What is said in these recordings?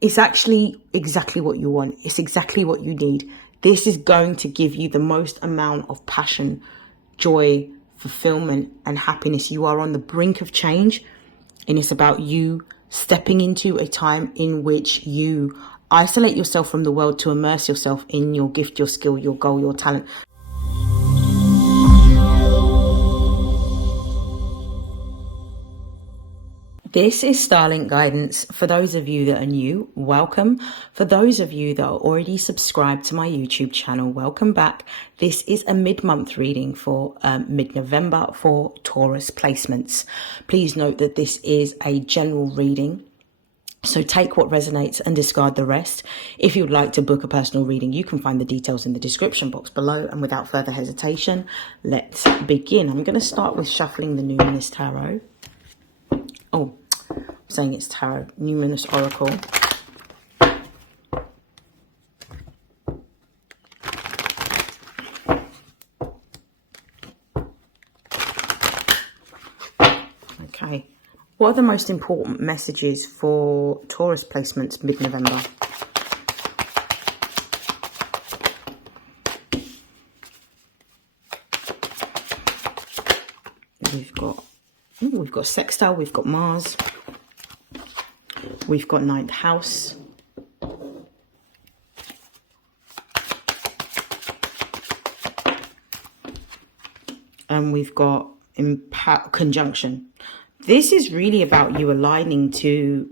It's actually exactly what you want. It's exactly what you need. This is going to give you the most amount of passion, joy, fulfillment, and happiness. You are on the brink of change, and it's about you stepping into a time in which you isolate yourself from the world to immerse yourself in your gift, your skill, your goal, your talent. This is StarLink guidance. For those of you that are new, welcome. For those of you that are already subscribed to my YouTube channel, welcome back. This is a mid-month reading for mid-November for Taurus placements. Please note that this is a general reading, so take what resonates and discard the rest. If you would like to book a personal reading, you can find the details in the description box below. And without further hesitation, let's begin. I'm going to start with shuffling the Numinous Tarot. Oh, I'm saying it's Tarot, Numinous Oracle. Okay. What are the most important messages for Taurus placements mid-November? We've got sextile, we've got Mars, we've got ninth house, and we've got conjunction. This is really about you aligning to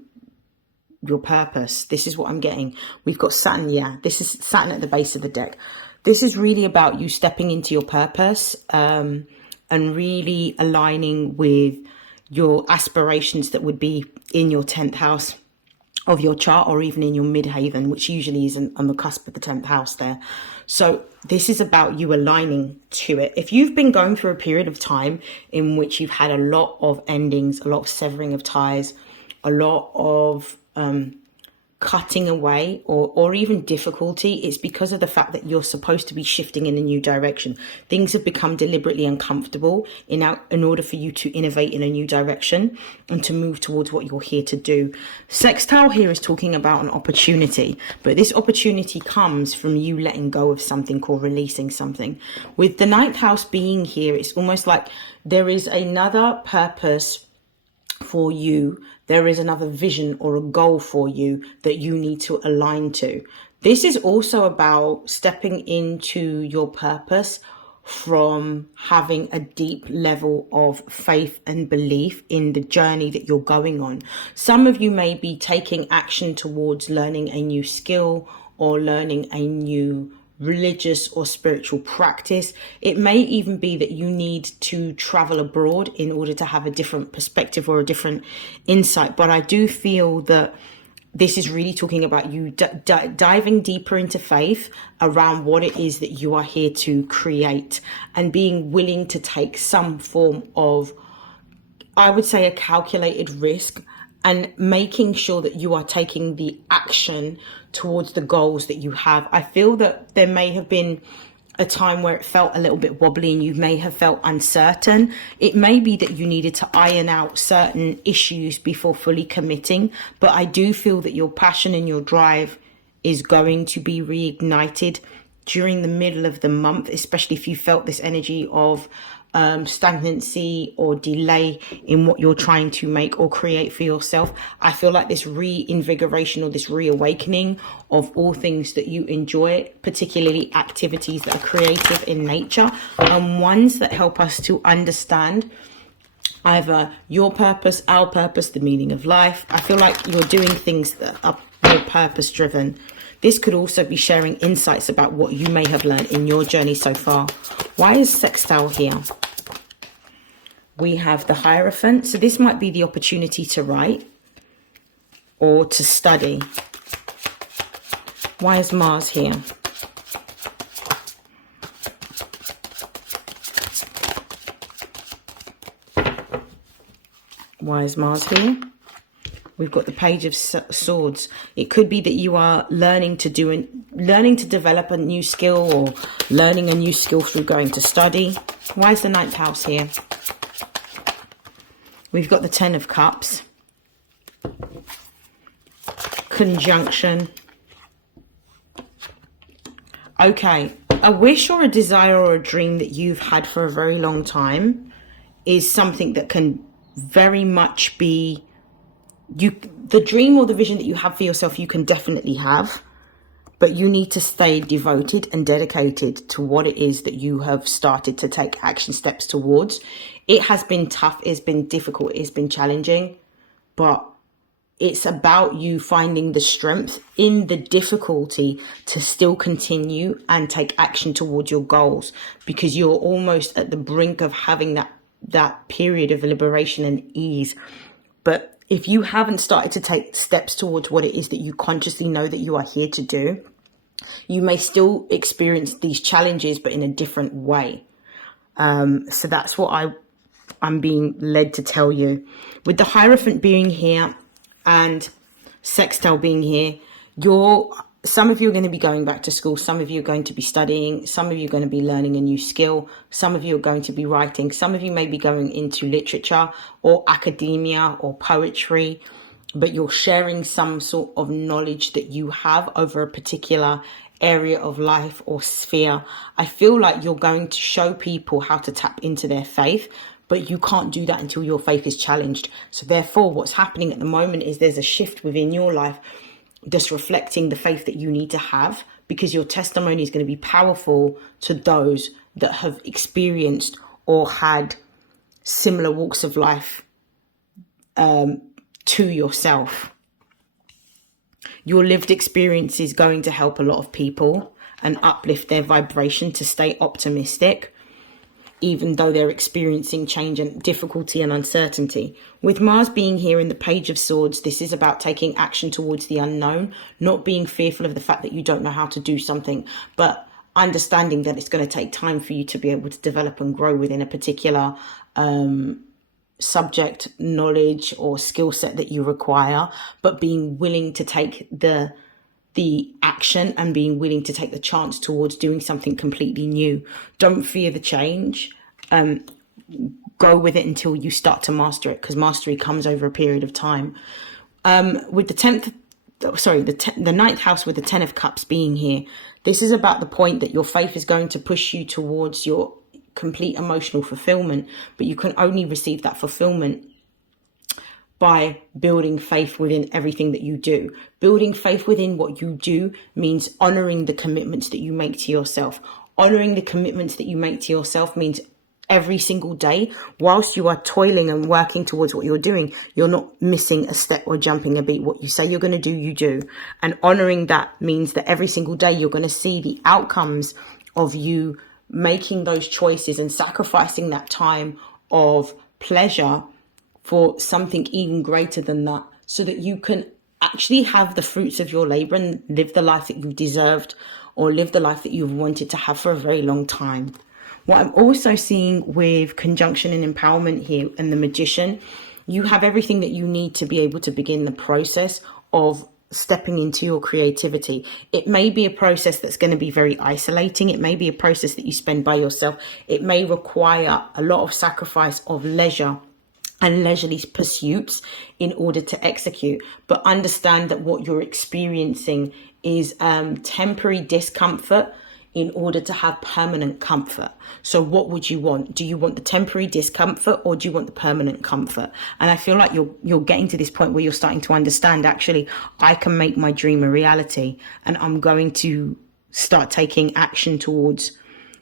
your purpose. This is what I'm getting. We've got Saturn. Yeah, this is Saturn at the base of the deck. This is really about you stepping into your purpose and really aligning with your aspirations that would be in your 10th house of your chart, or even in your midhaven, which usually is on the cusp of the 10th house there. So this is about you aligning to it. If you've been going through a period of time in which you've had a lot of endings, a lot of severing of ties, a lot of cutting away, or even difficulty, it's because of the fact that you're supposed to be shifting in a new direction. Things have become deliberately uncomfortable in order for you to innovate in a new direction and to move towards what you're here to do. Sextile here is talking about an opportunity, but this opportunity comes from you letting go of something or releasing something. With the ninth house being here, it's almost like there is another purpose for you. There is another vision or a goal for you that you need to align to. This is also about stepping into your purpose from having a deep level of faith and belief in the journey that you're going on. Some of you may be taking action towards learning a new skill or learning a new religious or spiritual practice. It may even be that you need to travel abroad in order to have a different perspective or a different insight. But I do feel that this is really talking about you diving deeper into faith around what it is that you are here to create, and being willing to take some form of, I would say, a calculated risk, and making sure that you are taking the action towards the goals that you have. I feel that there may have been a time where it felt a little bit wobbly and you may have felt uncertain. It may be that you needed to iron out certain issues before fully committing, but I do feel that your passion and your drive is going to be reignited during the middle of the month, especially if you felt this energy of stagnancy or delay in what you're trying to make or create for yourself. I feel like this reinvigoration or this reawakening of all things that you enjoy, particularly activities that are creative in nature and ones that help us to understand either your purpose, our purpose, the meaning of life. I feel like you're doing things that are more purpose driven. This could also be sharing insights about what you may have learned in your journey so far. Why is sextile here? We have the Hierophant. So this might be the opportunity to write or to study. Why is Mars here? Why is Mars here? We've got the Page of Swords. It could be that you are learning to develop a new skill, or learning a new skill through going to study. Why is the ninth house here? We've got the Ten of Cups. conjunction. Okay, a wish or a desire or a dream that you've had for a very long time is something that can very much be the dream or the vision that you have for yourself. You can definitely have, but you need to stay devoted and dedicated to what it is that you have started to take action steps towards. It has been tough, it's been difficult, it's been challenging, but it's about you finding the strength in the difficulty to still continue and take action towards your goals, because you're almost at the brink of having that period of liberation and ease. But if you haven't started to take steps towards what it is that you consciously know that you are here to do, you may still experience these challenges, but in a different way. So that's what I'm being led to tell you. With the Hierophant being here and Sextile being here, some of you are going to be going back to school, some of you are going to be studying, some of you are going to be learning a new skill, some of you are going to be writing, some of you may be going into literature or academia or poetry, but you're sharing some sort of knowledge that you have over a particular area of life or sphere. I feel like you're going to show people how to tap into their faith, but you can't do that until your faith is challenged. So therefore, what's happening at the moment is there's a shift within your life that's reflecting the faith that you need to have, because your testimony is going to be powerful to those that have experienced or had similar walks of life to yourself. Your lived experience is going to help a lot of people and uplift their vibration to stay optimistic, even though they're experiencing change and difficulty and uncertainty. With Mars being here in the Page of Swords, this is about taking action towards the unknown, not being fearful of the fact that you don't know how to do something, but understanding that it's going to take time for you to be able to develop and grow within a particular subject, knowledge or skill set that you require, but being willing to take the action and being willing to take the chance towards doing something completely new. Don't fear the change. Go with it until you start to master it, because mastery comes over a period of time. With the ninth house with the 10 of Cups being here, this is about the point that your faith is going to push you towards your complete emotional fulfillment, but you can only receive that fulfillment by building faith within everything that you do. Building faith within what you do means honoring the commitments that you make to yourself. Honoring the commitments that you make to yourself means every single day, whilst you are toiling and working towards what you're doing, you're not missing a step or jumping a beat. What you say you're going to do, you do. And honoring that means that every single day you're going to see the outcomes of you making those choices and sacrificing that time of pleasure for something even greater than that, so that you can actually have the fruits of your labor and live the life that you've deserved, or live the life that you've wanted to have for a very long time. What I'm also seeing with conjunction and empowerment here and the Magician, you have everything that you need to be able to begin the process of stepping into your creativity. It may be a process that's going to be very isolating. It may be a process that you spend by yourself. It may require a lot of sacrifice of leisure and leisurely pursuits in order to execute. But understand that what you're experiencing is temporary discomfort in order to have permanent comfort. So what would you want? Do you want the temporary discomfort, or do you want the permanent comfort? And I feel like you're getting to this point where you're starting to understand, actually, I can make my dream a reality, and I'm going to start taking action towards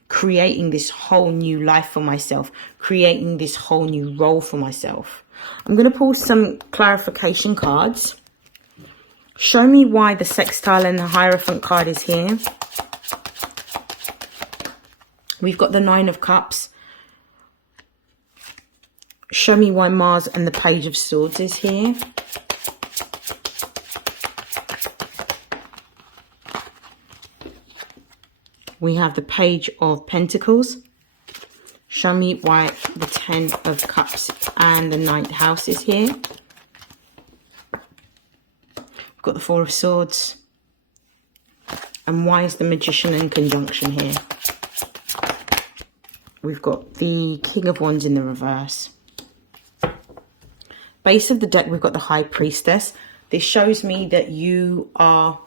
creating this whole new life for myself, creating this whole new role for myself. I'm going to pull some clarification cards. Show me why the Sextile and the Hierophant card is here. We've got the 9 of Cups. Show me why Mars and the Page of Swords is here. We have the Page of Pentacles. Show me why the 10 of Cups and the 9th house is here. We've got the 4 of Swords. And why is the Magician in conjunction here? We've got the King of Wands in the reverse. Base of the deck, we've got the High Priestess. This shows me that you are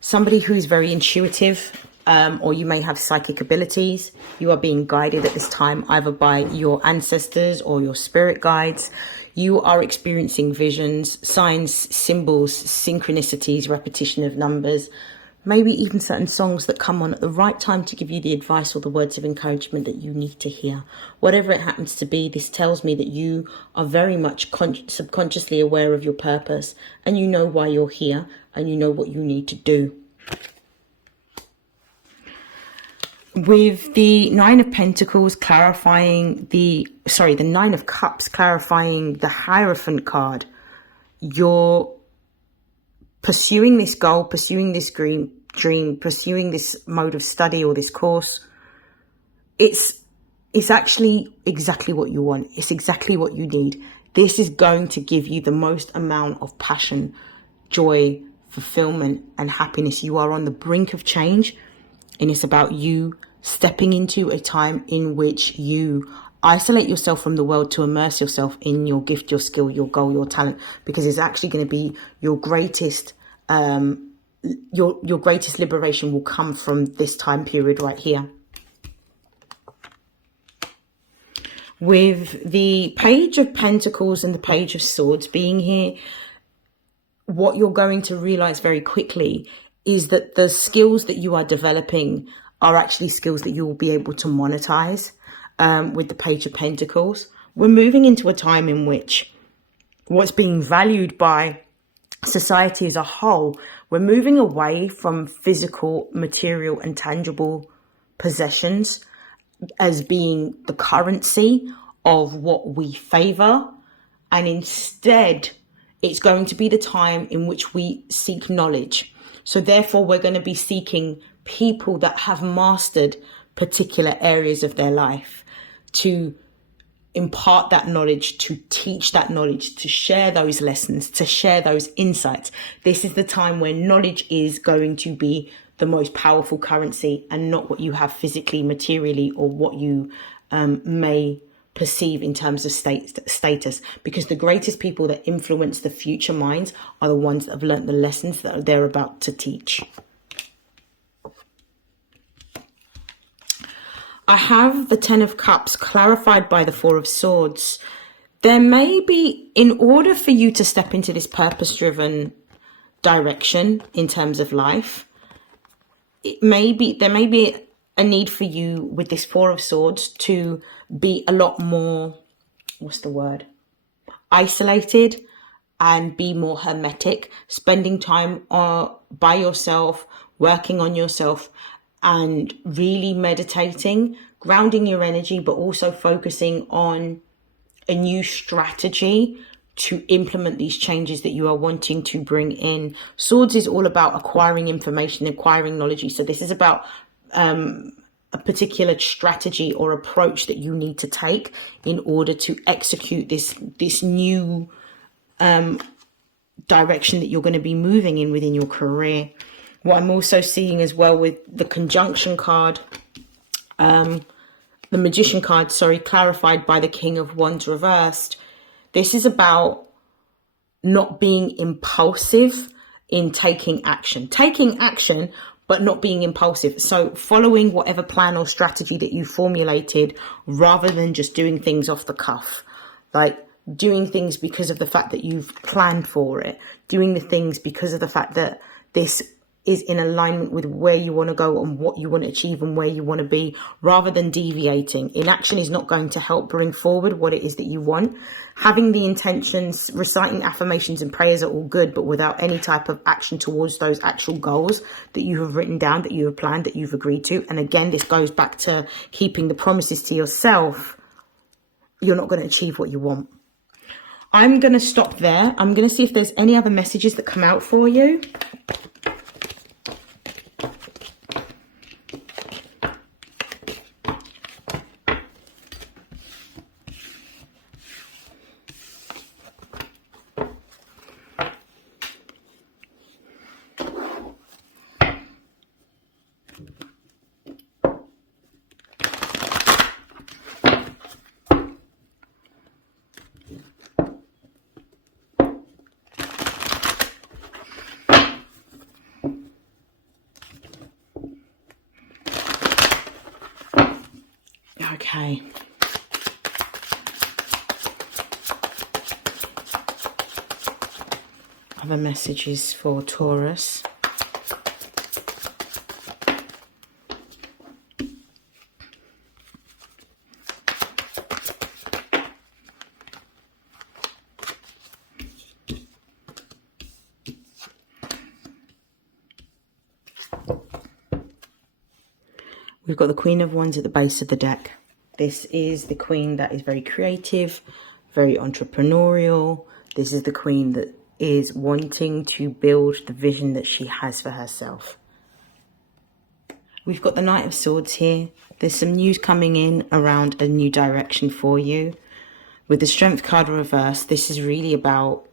somebody who is very intuitive, or you may have psychic abilities. You are being guided at this time either by your ancestors or your spirit guides. You are experiencing visions, signs, symbols, synchronicities, repetition of numbers, maybe even certain songs that come on at the right time to give you the advice or the words of encouragement that you need to hear. Whatever it happens to be, this tells me that you are very much subconsciously aware of your purpose, and you know why you're here, and you know what you need to do. With the Nine of Pentacles clarifying the Nine of Cups clarifying the Hierophant card, you're pursuing this goal, pursuing this dream, pursuing this mode of study or this course. It's actually exactly what you want. It's exactly what you need. This is going to give you the most amount of passion, joy, fulfillment, and happiness. You are on the brink of change, and it's about you stepping into a time in which you isolate yourself from the world to immerse yourself in your gift, your skill, your goal, your talent, because it's actually going to be your greatest your greatest liberation will come from this time period right here. With the Page of Pentacles and the Page of Swords being here, what you're going to realize very quickly is that the skills that you are developing are actually skills that you will be able to monetize. With the Page of Pentacles, we're moving into a time in which what's being valued by society as a whole, we're moving away from physical, material, and tangible possessions as being the currency of what we favor, and instead it's going to be the time in which we seek knowledge. So therefore we're going to be seeking people that have mastered particular areas of their life to impart that knowledge, to teach that knowledge, to share those lessons, to share those insights. This is the time when knowledge is going to be the most powerful currency, and not what you have physically, materially, or what you may perceive in terms of status. Because the greatest people that influence the future minds are the ones that have learnt the lessons that they're about to teach. I have the Ten of Cups clarified by the Four of Swords. There may be, in order for you to step into this purpose-driven direction in terms of life, there may be a need for you with this Four of Swords to be a lot more, isolated, and be more hermetic, spending time by yourself, working on yourself, and really meditating, grounding your energy, but also focusing on a new strategy to implement these changes that you are wanting to bring in. Swords is all about acquiring information, acquiring knowledge. So this is about a particular strategy or approach that you need to take in order to execute this new direction that you're going to be moving in within your career. What I'm also seeing as well with the conjunction card, the Magician card, clarified by the King of Wands reversed. This is about not being impulsive in taking action, but not being impulsive. So following whatever plan or strategy that you formulated, rather than just doing things off the cuff, like doing things because of the fact that you've planned for it, doing the things because of the fact that this is in alignment with where you want to go and what you want to achieve and where you want to be, rather than deviating. Inaction is not going to help bring forward what it is that you want. Having the intentions, reciting affirmations and prayers are all good, but without any type of action towards those actual goals that you have written down, that you have planned, that you've agreed to. And again, this goes back to keeping the promises to yourself. You're not going to achieve what you want. I'm going to stop there. I'm going to see if there's any other messages that come out for you. Okay. Other messages for Taurus. We've got the Queen of Wands at the base of the deck. This is the Queen that is very creative, very entrepreneurial. This is the Queen that is wanting to build the vision that she has for herself. We've got the Knight of Swords here. There's some news coming in around a new direction for you. With the Strength card reversed, this is really about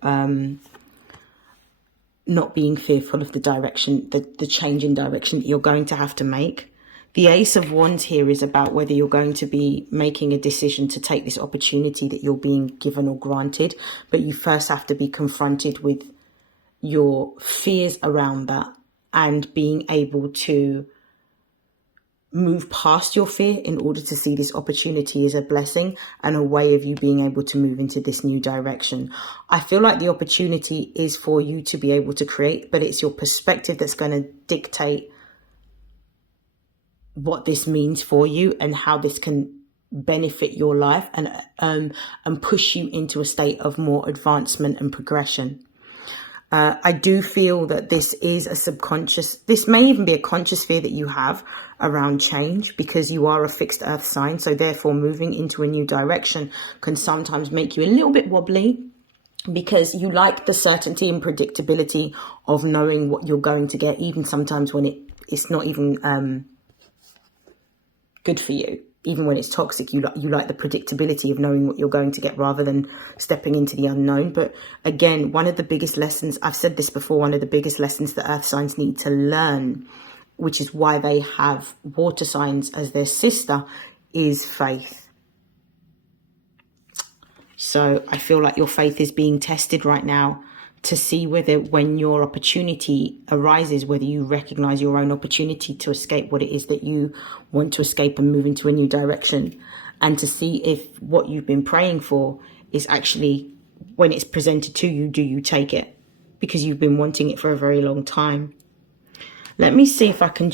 not being fearful of the direction, the change in direction that you're going to have to make. The Ace of Wands here is about whether you're going to be making a decision to take this opportunity that you're being given or granted, but you first have to be confronted with your fears around that and being able to move past your fear in order to see this opportunity as a blessing and a way of you being able to move into this new direction. I feel like the opportunity is for you to be able to create, but it's your perspective that's going to dictate what this means for you and how this can benefit your life and push you into a state of more advancement and progression. I do feel that this is a subconscious, this may even be a conscious fear that you have around change, because you are a fixed earth sign. So therefore moving into a new direction can sometimes make you a little bit wobbly, because you like the certainty and predictability of knowing what you're going to get, even sometimes when it's not even good for you. Even when it's toxic, you like the predictability of knowing what you're going to get rather than stepping into the unknown. But again, one of the biggest lessons, I've said this before, one of the biggest lessons that earth signs need to learn, which is why they have water signs as their sister, is faith. So I feel like your faith is being tested right now to see whether, when your opportunity arises, whether you recognize your own opportunity to escape what it is that you want to escape and move into a new direction, and to see if what you've been praying for is actually, when it's presented to you, do you take it? Because you've been wanting it for a very long time. Let me see if I can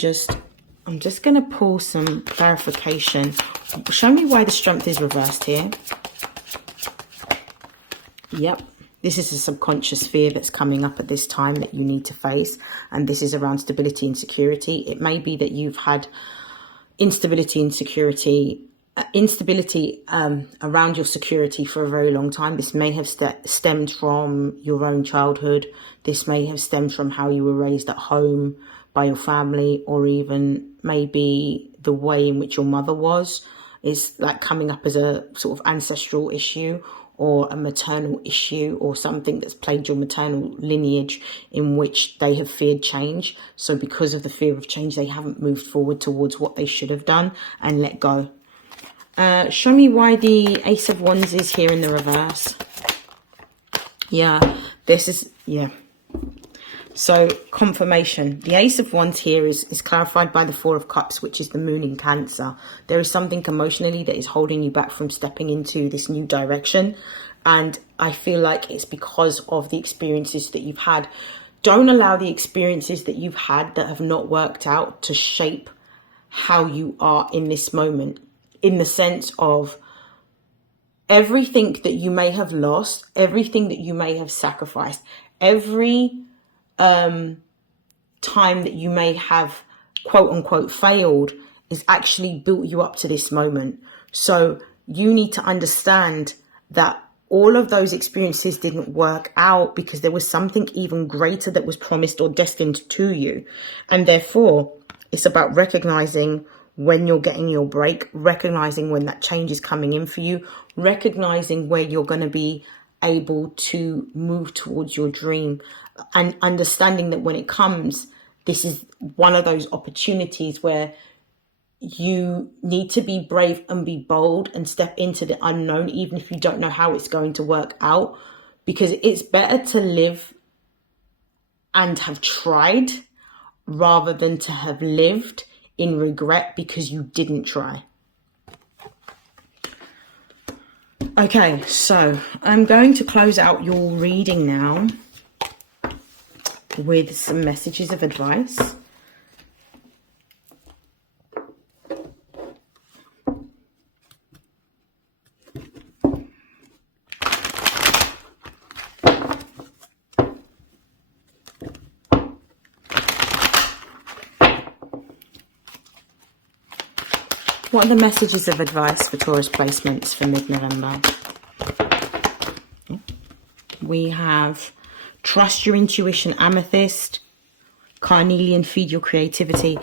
I'm just going to pull some clarification. Show me why the Strength is reversed here. Yep. This is a subconscious fear that's coming up at this time that you need to face. And this is around stability and security. It may be that you've had instability and security, instability around your security for a very long time. This may have stemmed from your own childhood. This may have stemmed from how you were raised at home by your family, or even maybe the way in which your mother was, is like coming up as a sort of ancestral issue, or a maternal issue, or something that's plagued your maternal lineage in which they have feared change. So because of the fear of change, they haven't moved forward towards what they should have done and let go. Show me why the Ace of Wands is here in the reverse. Yeah, So confirmation. The Ace of Wands here is clarified by the Four of Cups, which is the moon in Cancer. There is something emotionally that is holding you back from stepping into this new direction. And I feel like it's because of the experiences that you've had. Don't allow the experiences that you've had that have not worked out to shape how you are in this moment. In the sense of everything that you may have lost, everything that you may have sacrificed, every time that you may have quote unquote failed is actually built you up to this moment. So you need to understand that all of those experiences didn't work out because there was something even greater that was promised or destined to you. And therefore it's about recognizing when you're getting your break, recognizing when that change is coming in for you, recognizing where you're going to be able to move towards your dream, and understanding that when it comes, this is one of those opportunities where you need to be brave and be bold and step into the unknown, even if you don't know how it's going to work out, because it's better to live and have tried rather than to have lived in regret because you didn't try. Okay, so I'm going to close out your reading now with some messages of advice. What are the messages of advice for Taurus placements for mid-November? We have trust your intuition, amethyst, carnelian, feed your creativity.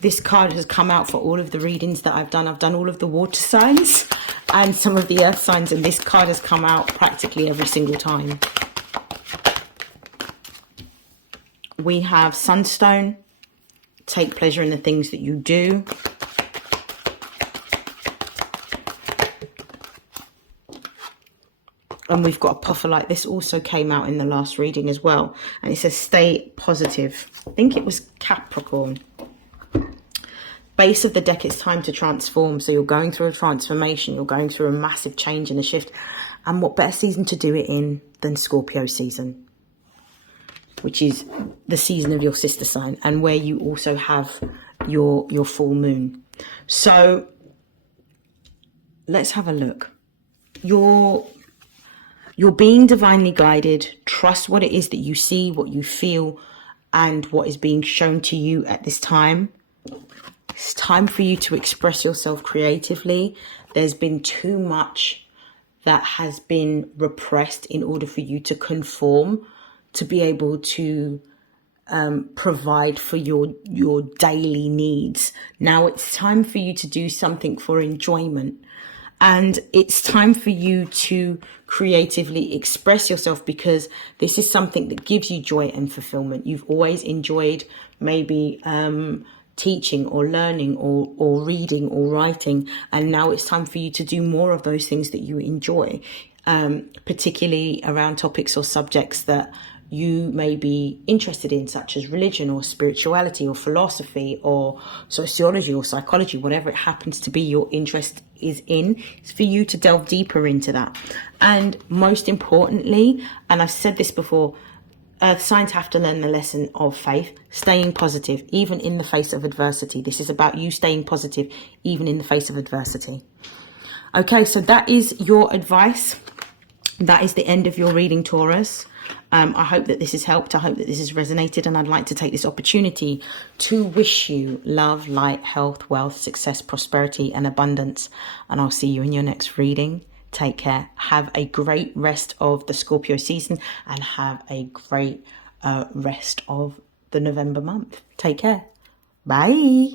This card has come out for all of the readings that I've done. I've done all of the water signs and some of the earth signs, and this card has come out practically every single time. We have sunstone, take pleasure in the things that you do. And we've got a puffer light. This also came out in the last reading as well. And it says stay positive. I think it was Capricorn. Base of the deck, it's time to transform. So you're going through a transformation. You're going through a massive change and a shift. And what better season to do it in than Scorpio season, which is the season of your sister sign and where you also have your full moon. So let's have a look. You're being divinely guided. Trust what it is that you see, what you feel, and what is being shown to you at this time. It's time for you to express yourself creatively. There's been too much that has been repressed in order for you to conform, to be able to provide for your daily needs. Now it's time for you to do something for enjoyment. And it's time for you to creatively express yourself, because this is something that gives you joy and fulfillment. You've always enjoyed maybe teaching or learning or reading or writing. And now it's time for you to do more of those things that you enjoy, particularly around topics or subjects that you may be interested in, such as religion or spirituality or philosophy or sociology or psychology, whatever it happens to be your interest is in. It's for you to delve deeper into that. And most importantly, and I've said this before, earth signs have to learn the lesson of faith, staying positive, even in the face of adversity. This is about you staying positive, even in the face of adversity. Okay, so that is your advice. That is the end of your reading, Taurus. I hope that this has helped. I hope that this has resonated, and I'd like to take this opportunity to wish you love, light, health, wealth, success, prosperity, and abundance. And I'll see you in your next reading. Take care. Have a great rest of the Scorpio season, and have a great rest of the November month. Take care. Bye.